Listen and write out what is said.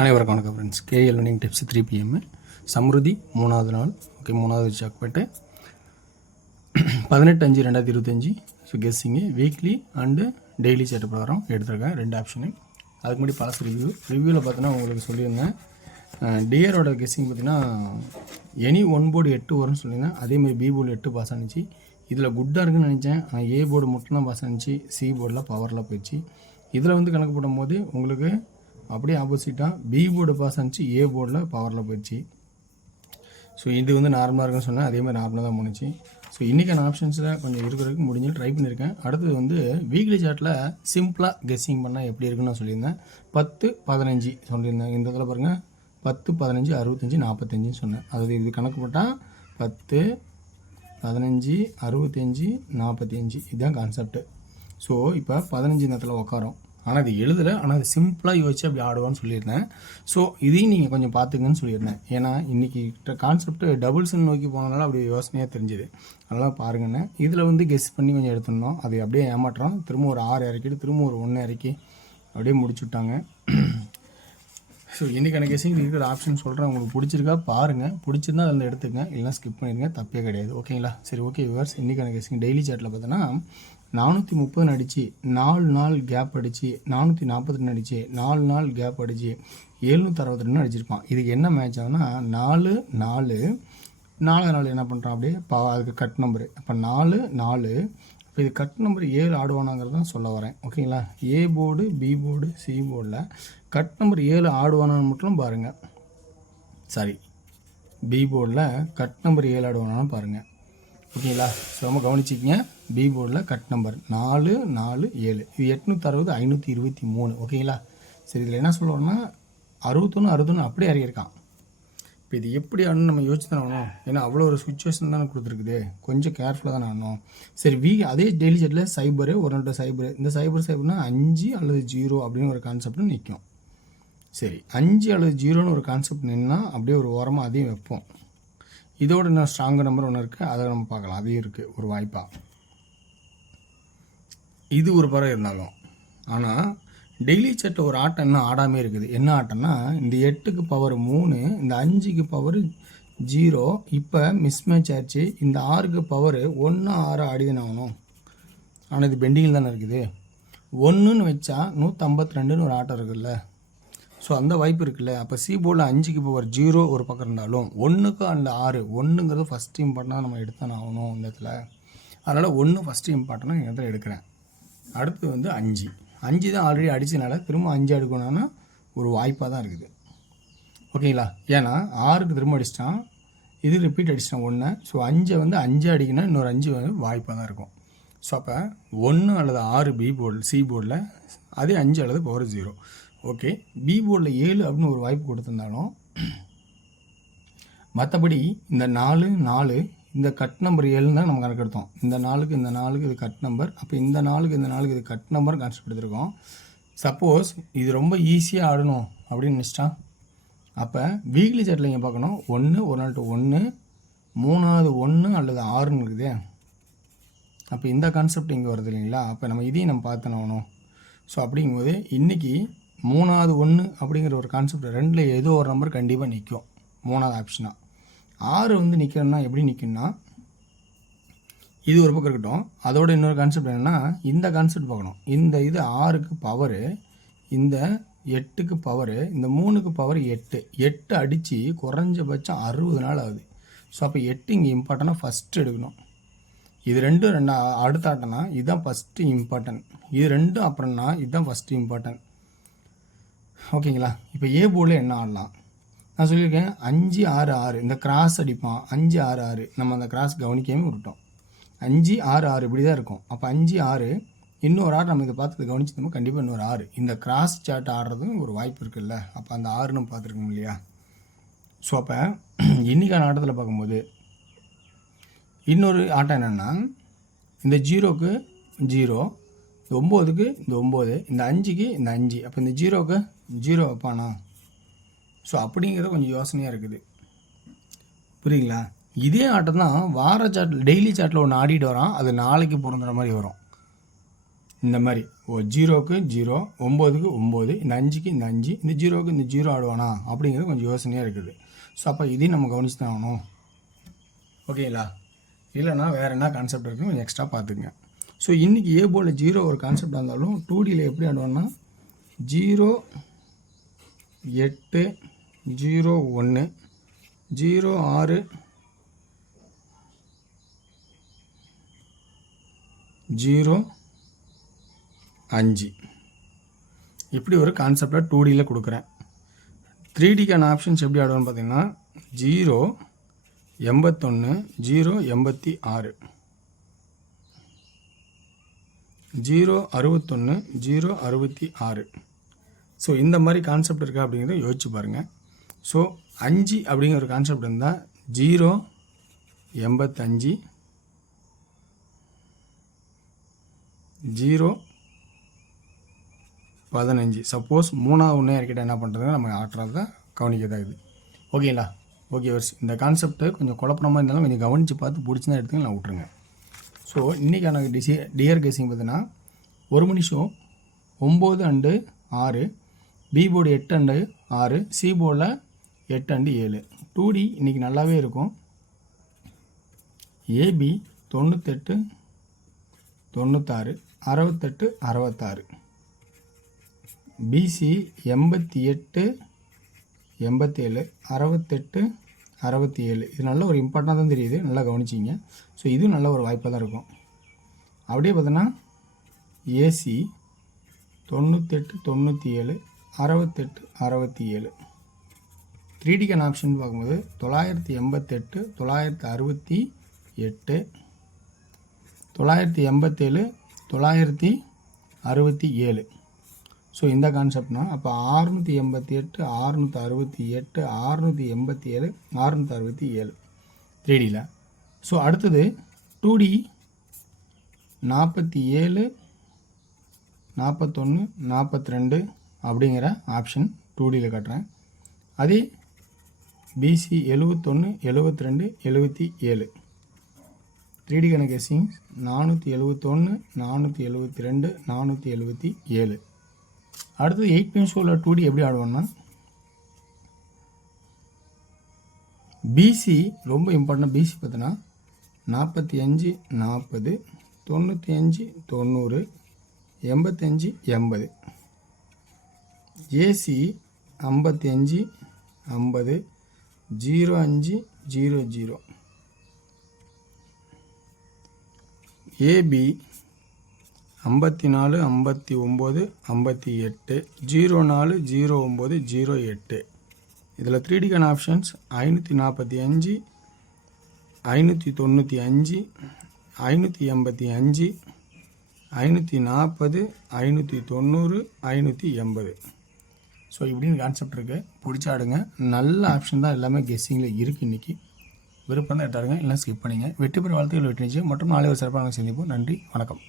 அனைவருக்கும் வணக்கம் friends. KL winning tips 3 PM Samriddhi 3வது நாள். ஓகே, 3வது சாக்பேட்டு 18/5/2025. ஸோ கெஸ்ஸிங்கு வீக்லி அண்டு டெய்லி சேட்டு பிரகாரம் எடுத்திருக்கேன் 2 ஆப்ஷனு. அதுக்கு முன்னாடி பழசு ரிவ்யூவில் பார்த்தீங்கன்னா உங்களுக்கு சொல்லியிருந்தேன். டியரோட கெஸ்ஸிங் பார்த்தீங்கன்னா எனி 1 போர்டு 8 வரும்னு சொல்லியிருந்தேன். அதேமாதிரி பி போர்டு 8 பாஸ் ஆனிச்சு. இதில் குட்டாக இருக்குன்னு நினச்சேன். ஆனால் ஏ போர்டு மட்டும் தான் பாஸ் ஆனிச்சு. சி போர்டில் பவரில் போயிடுச்சு. இதில் வந்து கணக்கு போடும்போது உங்களுக்கு அப்படியே ஆப்போசிட்டாக பி போர்டு பாஸ் ஆனிச்சு, ஏ போர்டில் பவரில் போயிடுச்சு. ஸோ இது வந்து நார்மலாக இருக்குன்னு சொன்னேன். அதேமாதிரி நார்மலாக தான் போணுச்சு. ஸோ இன்றைக்கான ஆப்ஷன்ஸில் கொஞ்சம் இருக்கிறதுக்கு முடிஞ்சு ட்ரை பண்ணியிருக்கேன். அடுத்தது வந்து வீக்லி சார்ட்டில் சிம்பிளாக கெஸ்ஸிங் பண்ணால் எப்படி இருக்குன்னு நான் சொல்லியிருந்தேன். 10-15 சொல்லியிருந்தேன். இந்த இதில் பாருங்கள் 10-15 65 45 சொன்னேன். அதாவது இது கணக்கு போட்டால் 10 15 65 45 இதுதான் கான்செப்ட்டு. ஸோ இப்போ 15 நேரத்தில் உட்காரோம். ஆனால் அது எழுதலை, ஆனால் அது சிம்பிளாக யோசிச்சு அப்படி ஆடுவான்னு சொல்லியிருந்தேன். ஸோ இதையும் நீங்கள் கொஞ்சம் பார்த்துங்கன்னு சொல்லியிருந்தேன். ஏன்னா இன்றைக்கி கான்செப்ட்டு டபுள்ஸ்ன்னு நோக்கி போனதுனால அப்படி யோசனையாக தெரிஞ்சுது. அதெல்லாம் பாருங்கண்ணே. இதில் வந்து கெஸ் பண்ணி கொஞ்சம் எடுத்துருந்தோம். அது அப்படியே ஏமாற்றோம். திரும்ப ஒரு 6 இறக்கிட்டு திரும்ப ஒரு 1 இறக்கி அப்படியே முடிச்சு விட்டாங்க. ஸோ இன்றைக்கான கெஸ்ஸிங் இருக்கிற ஆப்ஷன் சொல்கிறேன். உங்களுக்கு பிடிச்சிருக்கா பாருங்கள். பிடிச்சிருந்தா அதில் எடுத்துக்கங்க, இல்லைனா ஸ்கிப் பண்ணிடுங்க, தப்பே கிடையாது. ஓகேங்களா? சரி, ஓகே வியூவர்ஸ். இன்றைக்கான கெஸ்ஸிங் டெய்லி சாட்டில் பார்த்தோன்னா 430 அடிச்சு 4 நாள் கேப் அடிச்சு 442 அடிச்சு 4 நாள் கேப் அடிச்சு 762 அடிச்சிருப்பான். இதுக்கு என்ன மேட்ச் ஆகுனா 4 4 4 என்ன பண்ணுறான் அப்படியே அதுக்கு கட் நம்பரு. அப்போ 4 4 இப்போ இது கட் நம்பர் 7 ஆடுவானாங்கிறது தான் சொல்ல வரேன். ஓகேங்களா? A board B board C போர்டில் கட் நம்பர் 7 ஆடுவானான்னு மட்டும் பாருங்கள். சாரி, பி போர்டில் கட் நம்பர் 7 ஆடுவானான்னு பாருங்கள். ஓகேங்களா? ஸோ ரொம்ப கவனிச்சிக்கிங்க. பி போர்டில் கட் நம்பர் 4 4 7 இது 860 523. ஓகேங்களா? சரி, இதில் என்ன சொல்லுவோம்னா 61 61 அப்படியே இறங்கியிருக்கான். இப்போ இது எப்படி ஆடணும் நம்ம யோசிச்சு தான் ஆகணும். ஏன்னா அவ்வளோ ஒரு சுச்சுவேஷன் தானே கொடுத்துருக்குது. கொஞ்சம் கேர்ஃபுல்லாக தானே ஆடணும். சரி, அதே டெய்லி செட்டில் சைபரு ஒரு நாள் சைபரு. இந்த சைபர்னா 5 அல்லது 0 அப்படின்னு ஒரு கான்செப்ட்னு நிற்கும். சரி, 5 அல்லது 0ன்னு ஒரு கான்செப்ட் நின்னா அப்படியே ஒரு ஓரமாக அதையும் வைப்போம். இதோட இன்னும் ஸ்ட்ராங்கு நம்பர் ஒன்று இருக்குது, அதை நம்ம பார்க்கலாம். அதையும் இருக்குது ஒரு வாய்ப்பாக. இது ஒரு பறவை இருந்தாலும் ஆனால் டெய்லி செட்டை ஒரு ஆட்டம் இன்னும் ஆடாமே இருக்குது. என்ன ஆட்டம்னா இந்த 8க்கு பவர் 3, இந்த 5க்கு பவர் 0. இப்போ மிஸ்மேட்ச் ஆச்சு. இந்த 6க்கு பவர் 1 6 ஆடிதான் ஆகணும். ஆனால் இது பெண்டிங்கில் தானே இருக்குது. 1ன்னு வச்சா 152ன்னு ஒரு ஆட்டம் இருக்குல்ல. ஸோ அந்த வாய்ப்பு இருக்குல்ல. அப்போ சி போர்டில் 5க்கு பவர் 0 ஒரு பக்கம் இருந்தாலும் 1க்கு அந்த 6 1ங்கிறது ஃபஸ்ட்டு இம்பார்ட்டனாக நம்ம எடுத்தானே ஆகணும் இந்த இடத்துல. அதனால் 1 ஃபஸ்ட்டு இம்பார்ட்டனாக இந்த இடத்துல எடுக்கிறேன். அடுத்து வந்து 5 தான் ஆல்ரெடி அடிச்சதுனால திரும்ப 5 எடுக்கணும்னா ஒரு வாய்ப்பாக தான் இருக்குது. ஓகேங்களா? ஏன்னா 6க்கு திரும்ப அடிச்சிட்டான், இது ரிப்பீட் அடிச்சிட்டான் 1. ஸோ 5 வந்து 5 அடிக்கணும், இன்னொரு 5 வந்து வாய்ப்பாக தான் இருக்கும். ஸோ அப்போ 1 அல்லது 6 பி போர்டில் சி போர்டில், அதே 5 அல்லது பவர் 0. ஓகே, பி போர்டில் 7 அப்படின்னு ஒரு வாய்ப்பு கொடுத்துருந்தாலும் மற்றபடி இந்த 4 4 இந்த கட் நம்பர் 7 தான் நம்ம கணக்கு எடுத்தோம். இந்த 4க்கு இந்த 4க்கு இது கட் நம்பர். அப்போ இந்த 4க்கு இந்த 4க்கு இது கட் நம்பர் கான்செப்ட் எடுத்துருக்கோம். சப்போஸ் இது ரொம்ப ஈஸியாக ஆடணும் அப்படின்னு நினச்சிட்டா அப்போ வீக்லி சாட்டில் இங்கே பார்க்கணும். 1 ஒரு நாள் 1 3வது 1 அல்லது 6ன்னு இருக்குது. அப்போ இந்த கான்செப்ட் இங்கே வருது இல்லைங்களா? அப்போ நம்ம இதையும் நம்ம பார்த்துனோம். ஸோ அப்படிங்கும்போது இன்றைக்கி 3வது 1 அப்படிங்கிற ஒரு கான்செப்ட் 2ல் ஏதோ ஒரு நம்பர் கண்டிப்பாக நிற்கும் 3வது ஆப்ஷனாக. 6 வந்து நிற்கணும்னா எப்படி நிற்கும்னா இது ஒரு பக்கம் இருக்கட்டும். அதோட இன்னொரு கான்செப்ட் என்னென்னா இந்த கான்செப்ட் பார்க்கணும். இந்த இது 6க்கு பவரு, இந்த 8க்கு பவரு, இந்த 3க்கு பவர் 8 அடித்து குறைஞ்சபட்சம் 60 நாள் ஆகுது. ஸோ அப்போ 8 இங்கே இம்பார்ட்டனாக ஃபஸ்ட்டு எடுக்கணும். இது ரெண்டும் அடுத்த ஆட்டம்னா இதுதான் ஃபஸ்ட்டு இம்பார்ட்டன்ட். இது ரெண்டும் அப்புறம்னா இதுதான் ஃபஸ்ட்டு இம்பார்ட்டன்ட். ஓகேங்களா? இப்போ ஏ போர்டில் என்ன ஆடலாம் நான் சொல்லியிருக்கேன். 5 6 6 இந்த கிராஸ் அடிப்பான். 5 6 6 நம்ம அந்த கிராஸ் கவனிக்காமல் விட்டுட்டோம். 5 6 6 இப்படி தான் இருக்கும். அப்போ 5 6 இன்னொரு ஆறு நம்ம இதை பார்த்து கவனிச்சிருந்தோம். கண்டிப்பாக இன்னொரு 6 இந்த கிராஸ் சாட் ஆடுறதும் ஒரு வாய்ப்பு இருக்குல்ல. அப்போ அந்த 6 நம்ம பார்த்துருக்கோம் இல்லையா? ஸோ அப்போ இன்றைக்கான ஆட்டத்தில் பார்க்கும்போது இன்னொரு ஆட்டம் என்னென்னா இந்த 0க்கு 0, இந்த 9க்கு இந்த 9, இந்த 5க்கு இந்த 5. அப்போ இந்த 0க்கு 0 வைப்பானா? ஸோ அப்படிங்கிறது கொஞ்சம் யோசனையாக இருக்குது. புரியுங்களா? இதே ஆட்டம் தான் வார சாட்டில் டெய்லி சாட்டில் ஒன்று ஆடிட்டு வரான். அது நாளைக்கு பொருந்துற மாதிரி வரும். இந்த மாதிரி 0க்கு 0, 9க்கு 9, இந்த 5க்கு இந்த 5, இந்த 0க்கு இந்த 0 ஆடுவானா அப்படிங்கிறது கொஞ்சம் யோசனையாக இருக்குது. ஸோ அப்போ இதையும் நம்ம கவனிச்சு தான் ஆகணும். ஓகேங்களா? இல்லைனா வேறு என்ன கான்செப்ட் இருக்குன்னு கொஞ்சம் எக்ஸ்ட்ரா பார்த்துக்குங்க. ஸோ இன்றைக்கி ஏ போர்டில் 0 ஒரு கான்செப்டாக இருந்தாலும் 2Dயில் எப்படி ஆடுவோன்னா 0, 8, 0, 1, 0, 6, 0, 5 இப்படி ஒரு கான்செப்டில் 2Dயில் கொடுக்குறேன். 3Dக்கான ஆப்ஷன்ஸ் எப்படி ஆடுவோன்னு பார்த்தீங்கன்னா 0, 81, 0, 86, 0, 61, 0, 66. ஸோ இந்த மாதிரி கான்செப்ட் இருக்கா அப்படிங்கிறத யோசிச்சு பாருங்கள். ஸோ 5 அப்படிங்கிற ஒரு கான்செப்ட் இருந்தால் 0, 85, 0, 15. சப்போஸ் 3வது ஒன்றே இறக்கிட்ட என்ன பண்ணுறதுங்க நம்ம ஆட்டுறத கவனிக்கதான் இது. ஓகேங்களா? Okay verse. இந்த கான்செப்ட்டு கொஞ்சம் குழப்பமாக இருந்தாலும் கொஞ்சம் கவனித்து பார்த்து பிடிச்சிருந்தா எடுத்துங்க, நான் விட்ருங்க. ஸோ இன்றைக்கான டியர் கெஸிங் பார்த்தீங்கன்னா 1 மணி show 9 and 6, B board 8 and 6, C போர்டில் 8 அண்டு 7. 2D இன்றைக்கி நல்லாவே இருக்கும். AB 98, 96, 68, 66, BC 88, 87, 68, 67. இது நல்ல ஒரு இம்பார்ட்டண்டாக தான் தெரியுது, நல்லா கவனிச்சிங்க. ஸோ இதுவும் நல்ல ஒரு வாய்ப்பாக தான் இருக்கும். அப்படியே பார்த்தோன்னா ஏசி 98, 97, 68, 67. 3Dக்கான ஆப்ஷன் பார்க்கும்போது 988, 968, 987, 967. ஸோ இந்த கான்செப்ட்னா அப்போ 688, 668, 687, 667 3Dயில். ஸோ அடுத்தது 2D 47, 41, 42 அப்படிங்கிற ஆப்ஷன் 2Dயில் காட்டுறேன். அதே பிசி 71, 72, 77. 3Dக்கான கெஸ்ஸிங் 471, 472, 477. அடுத்தது 8 பின் ஷோவில் 2D எப்படி ஆடுவோம்னா பிசி ரொம்ப இம்பார்ட்டன்ட். பிசி பார்த்தோன்னா 45, 40, 95, 90, 85, 80. ஏசி 55, 50, 05, 00. ஏபி 54, 59, 58, 04, 09, 08. இதில் 3Dக்கான ஆப்ஷன்ஸ் 545, 595, 585, 540, 590, 580. ஸோ இப்படின்னு கான்செப்ட் இருக்குது. பிடிச்சாடுங்க. நல்ல ஆப்ஷன் தான் எல்லாமே கெஸ்ஸிங்கில் இருக்குது. இன்றைக்கி விருப்பம் தான் எட்டாருங்க, இல்லைனா ஸ்கிப் பண்ணிங்க. வெற்றி பெற வாழ்த்துக்கள் வெற்றி நிச்சயம் மற்றும் நாளை ஒரு சிறப்பாக சந்திப்போம். நன்றி, வணக்கம்.